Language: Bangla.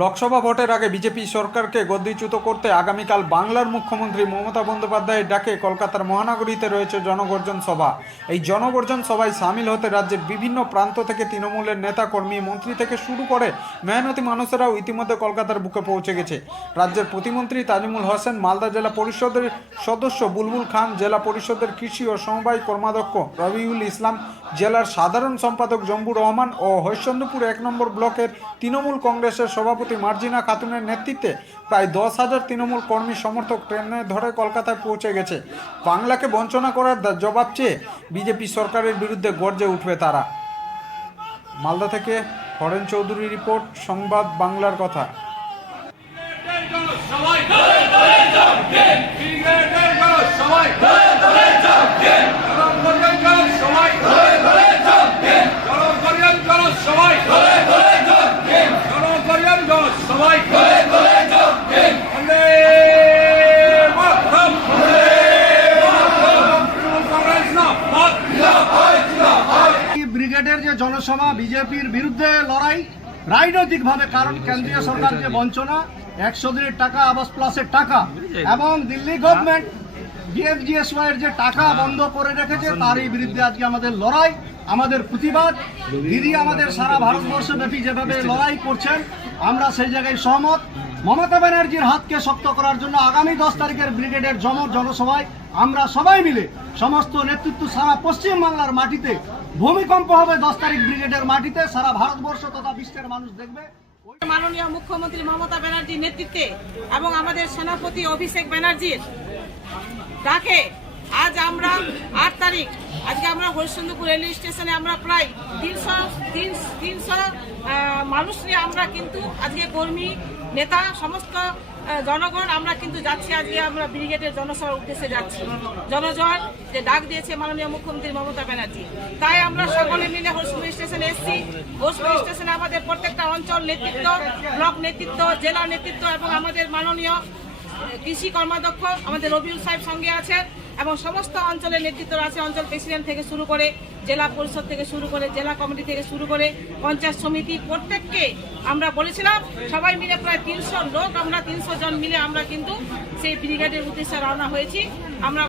লোকসভা ভোটের আগে বিজেপি সরকারকে গদ্দিচ্যুত করতে আগামীকাল বাংলার মুখ্যমন্ত্রী মমতা বন্দ্যোপাধ্যায়ের ডাকে কলকাতার মহানগরীতে রয়েছে জনগর্জন সভা। এই জনগর্জন সভায় সামিল হতে রাজ্যের বিভিন্ন প্রান্ত থেকে তৃণমূলের নেতা কর্মী মন্ত্রী থেকে শুরু করে মেহনতি মানুষেরাও ইতিমধ্যে কলকাতার বুকে পৌঁছে গেছে। রাজ্যের প্রতিমন্ত্রী তাজিমুল হোসেন মালদা জেলা পরিষদের সদস্য বুলবুল খান, জেলা পরিষদের কৃষি ও সমবায় কর্মাধ্যক্ষ রবিউল ইসলাম জেলার সাধারণ সম্পাদক জম্বুর রহমান ও হরিশ্চন্দ্রপুর এক নম্বর ব্লকের তৃণমূল কংগ্রেসের সভাপতি মার্জিনা খাতুনের নেতৃত্বে প্রায় দশ হাজার তৃণমূল কর্মী সমর্থক ট্রেনে ধরে কলকাতায় পৌঁছে গেছে বাংলাকে বঞ্চনা করার জবাব চেয়ে বিজেপি সরকারের বিরুদ্ধে গর্জে উঠবে তারা মালদা থেকে হরেন চৌধুরী রিপোর্ট সংবাদ বাংলার কথা সবাই ধরে ধরে জমকেন ব্রিগেডের গো সবাই ধরে ধরে জমকেন জনগণের গো সবাই ধরে ধরে জমকেন জনগণের গো সবাই ধরে ধরে জমকেন জনগণের গো সবাই ধরে ধরে জমকেন বন্দে মাতরম বন্দে মাতরম তৃণমূল কংগ্রেস না মত এই ব্রিগেডের যে জনসভা, বিজেপির বিরুদ্ধে লড়াই, রাজনৈতিকভাবে, কারণ কেন্দ্রীয় সরকার যে বঞ্চনা, একশো দিনের টাকা, আবাস প্লাসের টাকা, এবং দিল্লি গভর্নমেন্ট ডিএফজিএসওয়াই এর যে টাকা বন্ধ করে রেখেছে, তারই বিরুদ্ধে আজকে আমাদের লড়াই, আমাদের প্রতিবাদ। দিদি আমাদের সারা ভারতবর্ষ ব্যাপী যেভাবে লড়াই করছেন, আমরা সেই জায়গায় সহমত। মমতা ব্যানার্জির হাতকে শক্ত করার জন্য আগামী দশ তারিখের ব্রিগেডের জম জনসভায় আমরা সবাই মিলে সমস্ত নেতৃত্ব সারা পশ্চিম বাংলার মাটিতে, ভূমিকম্প হবে দশ তারিখ ব্রিগেডের মাটিতে, সারা ভারতবর্ষ তথা বিশ্বের মানুষ দেখবে। মাননীয় মুখ্যমন্ত্রী মমতা ব্যানার্জির নেতৃত্বে এবং আমাদের সেনাপতি অভিষেক ব্যানার্জির তাকে আজ আমরা আট তারিখ, আজকে আমরা হরিশ্চন্দ্রপুর রেলওয়ে স্টেশনে আমরা প্রায় তিনশো তিনশো মানুষ নিয়ে আমরা কিন্তু আজকে কর্মী, নেতা, সমস্ত জনগণ, আমরা কিন্তু যাচ্ছি আজকে, আমরা ব্রিগেডের জনসভার উদ্দেশ্যে যাচ্ছি। জনজন যে ডাক দিয়েছে মাননীয় মুখ্যমন্ত্রী মমতা ব্যানার্জি। তাই আমরা সকলে মিলে হরিশ্চন্দ্র স্টেশনে এসেছি। হরিশ্চন্দ্র স্টেশনে আমাদের প্রত্যেকটা অঞ্চল নেতৃত্ব, ব্লক নেতৃত্ব, জেলা নেতৃত্ব এবং আমাদের মাননীয় কৃষি কর্মাধ্যক্ষ, আমাদের রবিউল সাহেব সঙ্গে আছেন এবং সমস্ত অঞ্চলের নেতৃত্ব আছে, অঞ্চল প্রেসিডেন্ট থেকে শুরু করে জেলা পরিষদ থেকে শুরু করে জেলা কমিটি থেকে শুরু করে পঞ্চায়েত সমিতি প্রত্যেককে আমরা বলেছিলাম, সবাই মিলে প্রায় তিনশো লোক, আমরা তিনশো জন মিলে আমরা কিন্তু সেই ব্রিগেডের উদ্দেশ্যে রওনা হয়েছি। আমরা